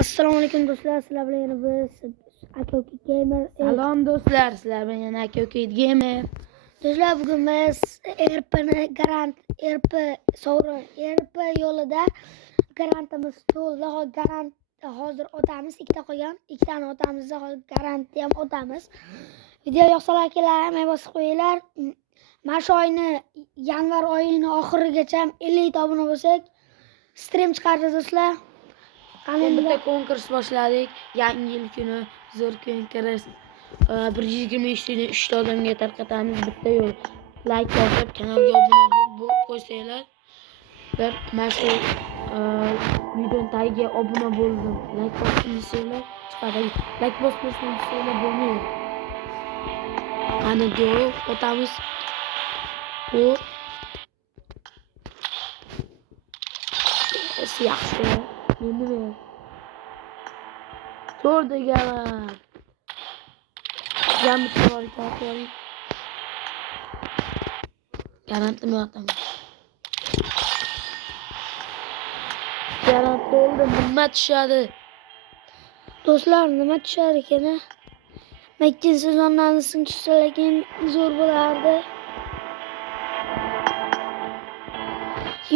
Assalomu alaykum do'stlar, sizlar bilan yana biz Aka-uka Gamer. Salom do'stlar, sizlar bilan yana Aka-uka Gamer. Do'stlar, bugun biz RP sovrin RP yo'lida garantimiz to'liq. Garant hozir otamiz, ikkita qolgan. Ikkitani otamiz, garanti ham otamiz. Video yoqsa likelarni bosib qo'yinglar. Mana shu oyni yanvar oyining oxirigacha 50 ta obuna bo'lsak, stream chiqaramiz do'stlar. Bitta konkurs boshladik. Yangi yil kuni zo'r konkurs. 123 tani 3 ta odamga tarqatamiz. Bitta yo'l like bosib, kanalga obuna qo'ysanglar. Mana shu video tagiga obuna bo'ldim. Like bosib desanglar, chiqadi. Like bosib desanglar bo'lmaydi. Ana jo'q otamiz. Bu yaxshi. Nima? To'rt degan. Jamiki bor ekan. Garantimi yotaman. Garant bo'ldi, nima tushadi? Do'stlar, nima tushar ekan? Ikkinchi sezondan tushsa lekin zo'r bo'lardi.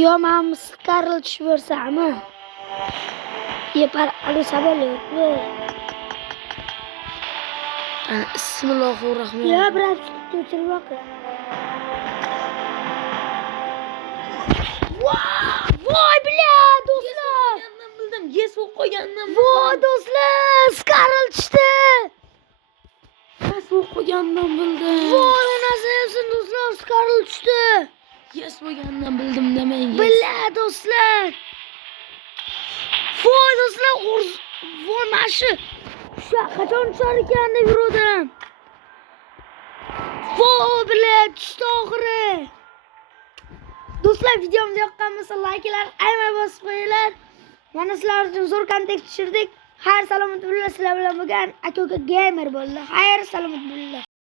Yo, men Skarl tushib bersam-mi? Yepar alu samolyotmi? Bismillahirrohmanirrohim. Ya, biraz tutilib boqing. Voy, bля, do'stlar. Bildim, yes o'q qo'ygandim. Voy, do'stlar, Skarl tushdi. Yes o'q qo'ygandim bildim. Voy, onasi do'stlar, Skarl tushdi. Yes bo'lgandan bildim demang. Bля, do'stlar. Voy, do'stlar, voy, mana shu qachon tushar ekan deb yurdim. Voy, bля, tushdi oxiri. Do'stlar, videomiz yoqqan bo'lsa, likelar ayamay bosib qo'yinglar. Mana sizlar uchun zo'r kontent tushirdik. Xayr, salomat bo'linglar. Sizlar bilan bo'lgan Aka-uka Gamer bo'ldi. Xayr, salomat bo'linglar.